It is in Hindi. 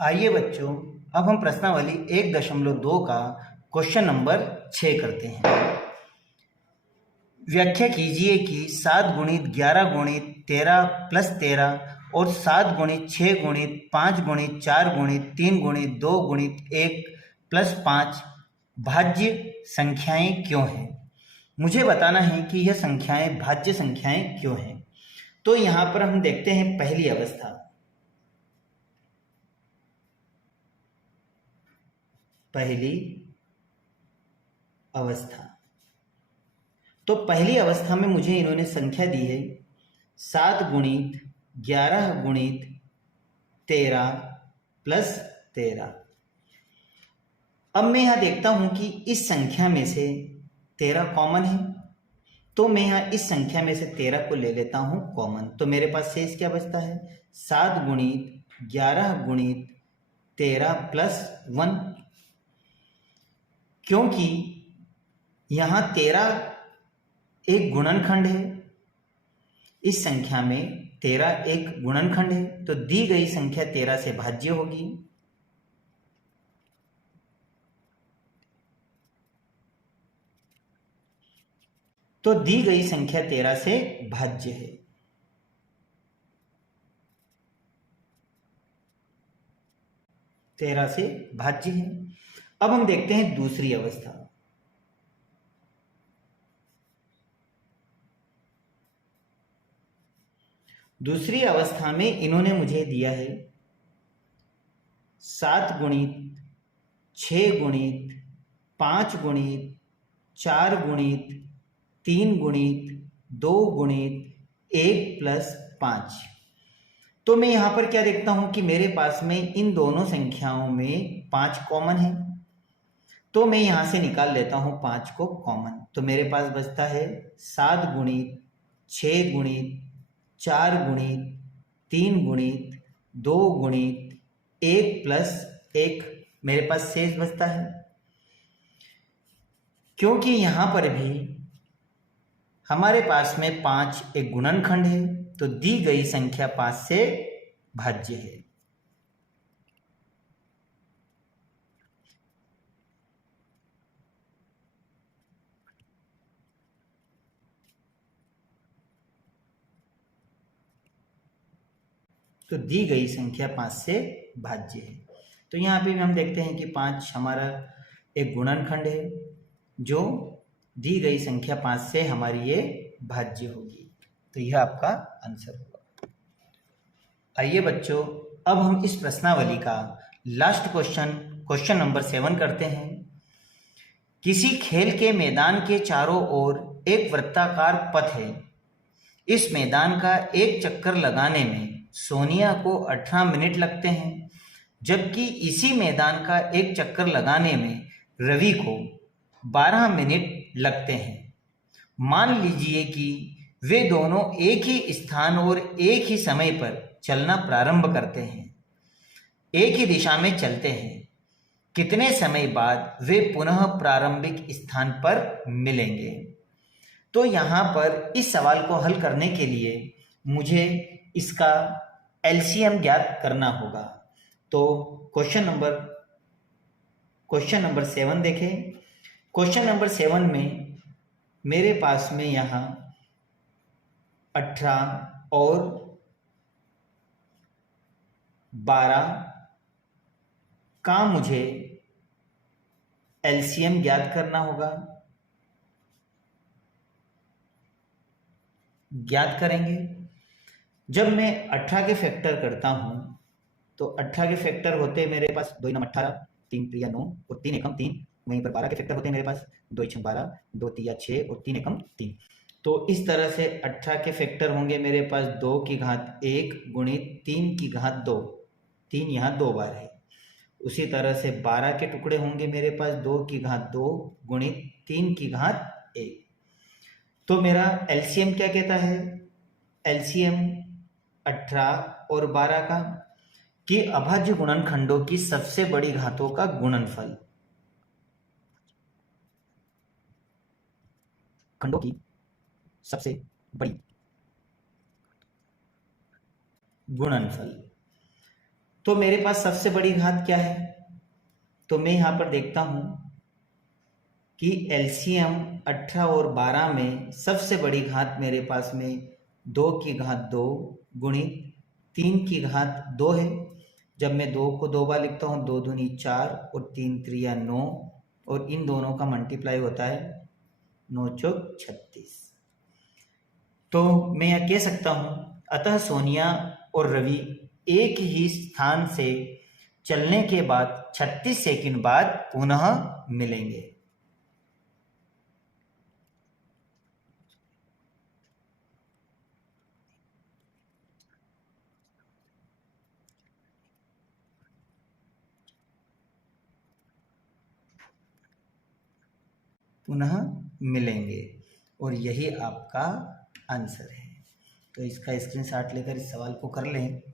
आइए बच्चों, अब हम प्रश्नावली 1.2 का क्वेश्चन नंबर 6 करते हैं। व्याख्या कीजिए कि 7 गुणित 11 गुणित 13 प्लस 13 और 7 गुणित 6 गुणित 5 गुणित 4 गुणित 3 गुणित 2 गुणित 1 प्लस 5 भाज्य संख्याएं क्यों हैं। मुझे बताना है कि यह संख्याएं भाज्य संख्याएं क्यों हैं। तो यहाँ पर हम देखते हैं पहली अवस्था। पहली अवस्था, तो पहली अवस्था में मुझे इन्होंने संख्या दी है 7 गुणित 11 गुणित 13 प्लस 13। अब मैं यहाँ देखता हूँ कि इस संख्या में से 13 कॉमन है, तो मैं यहाँ इस संख्या में से 13 को ले लेता हूँ कॉमन। तो मेरे पास शेष क्या बचता है 7 गुणित 11 गुणित 13 प्लस 1, क्योंकि यहाँ 13 एक गुणनखंड है, इस संख्या में 13 एक गुणनखंड है, तो दी गई संख्या 13 से भाज्य होगी। तो दी गई संख्या 13 से भाज्य है। तेरह से भाज्य है। अब हम देखते हैं दूसरी अवस्था। दूसरी अवस्था में इन्होंने मुझे दिया है 7 गुणित 6 गुणित 5 गुणित 4 गुणित 3 गुणित 2 गुणित 1 प्लस 5। तो मैं यहां पर क्या देखता हूं कि मेरे पास में इन दोनों संख्याओं में 5 कॉमन है, तो मैं यहां से निकाल लेता हूं 5 को कॉमन। तो मेरे पास बचता है 7 गुणित 6 गुणित 4 गुणित 3 गुणित 2 गुणित 1 प्लस 1 मेरे पास शेष बचता है। क्योंकि यहां पर भी हमारे पास में 5 एक गुणनखंड है, तो दी गई संख्या 5 से भाज्य है। तो दी गई संख्या 5 से भाज्य है। तो यहाँ पे भी हम देखते हैं कि 5 हमारा एक गुणनखंड है, जो दी गई संख्या 5 से हमारी ये भाज्य होगी। तो यह आपका आंसर होगा। आइए बच्चों, अब हम इस प्रश्नावली का लास्ट क्वेश्चन नंबर 7 करते हैं। किसी खेल के मैदान के चारों ओर एक वृत्ताकार पथ है। इस मैदान का एक चक्कर लगाने में सोनिया को 18 मिनट लगते हैं, जबकि इसी मैदान का एक चक्कर लगाने में रवि को 12 मिनट लगते हैं। मान लीजिए कि वे दोनों एक ही स्थान और एक ही समय पर चलना प्रारंभ करते हैं, एक ही दिशा में चलते हैं। कितने समय बाद वे पुनः प्रारंभिक स्थान पर मिलेंगे। तो यहाँ पर इस सवाल को हल करने के लिए मुझे इसका एलसीएम ज्ञात करना होगा। तो क्वेश्चन नंबर 7 देखें। क्वेश्चन नंबर 7 में मेरे पास में यहाँ 18 और 12 का मुझे एलसीएम ज्ञात करना होगा। ज्ञात करेंगे। जब मैं 18 के फैक्टर करता हूं, तो 18 के फैक्टर होते हैं मेरे पास 2 9 18, 3 3 9 और 3 एकम 3। वहीं पर 12 के फैक्टर होते हैं मेरे पास 2 6 12, 2 3 6 और 3 एकम 3। तो इस तरह से 18 के फैक्टर होंगे मेरे पास 2 की घात 1 गुणित 3 की घात 2, 3 यहाँ 2 बार है। उसी तरह से 12 के टुकड़े होंगे मेरे पास 2 की घात 2 गुणित 3 की घात 1। तो मेरा एलसीएम क्या कहता है, एलसीएम 18 और 12 का कि अभाज्य गुणनखंडों की सबसे बड़ी घातों का गुणनफल, खंडों की सबसे बड़ी गुणनफल। तो मेरे पास सबसे बड़ी घात क्या है? तो मैं यहाँ पर देखता हूँ कि एलसीएम 18 और 12 में सबसे बड़ी घात मेरे पास में 2 की घात 2 गुणित 3 की घात 2 है। जब मैं 2 को 2 बार लिखता हूँ, 2 दूनी 4 और 3 त्रिया 9, और इन दोनों का मल्टीप्लाई होता है 9 चौक 36। तो मैं यह कह सकता हूँ, अतः सोनिया और रवि एक ही स्थान से चलने के बाद 36 सेकंड बाद पुनः मिलेंगे। पुनः मिलेंगे, और यही आपका आंसर है। तो इसका स्क्रीनशॉट लेकर इस सवाल को कर लें।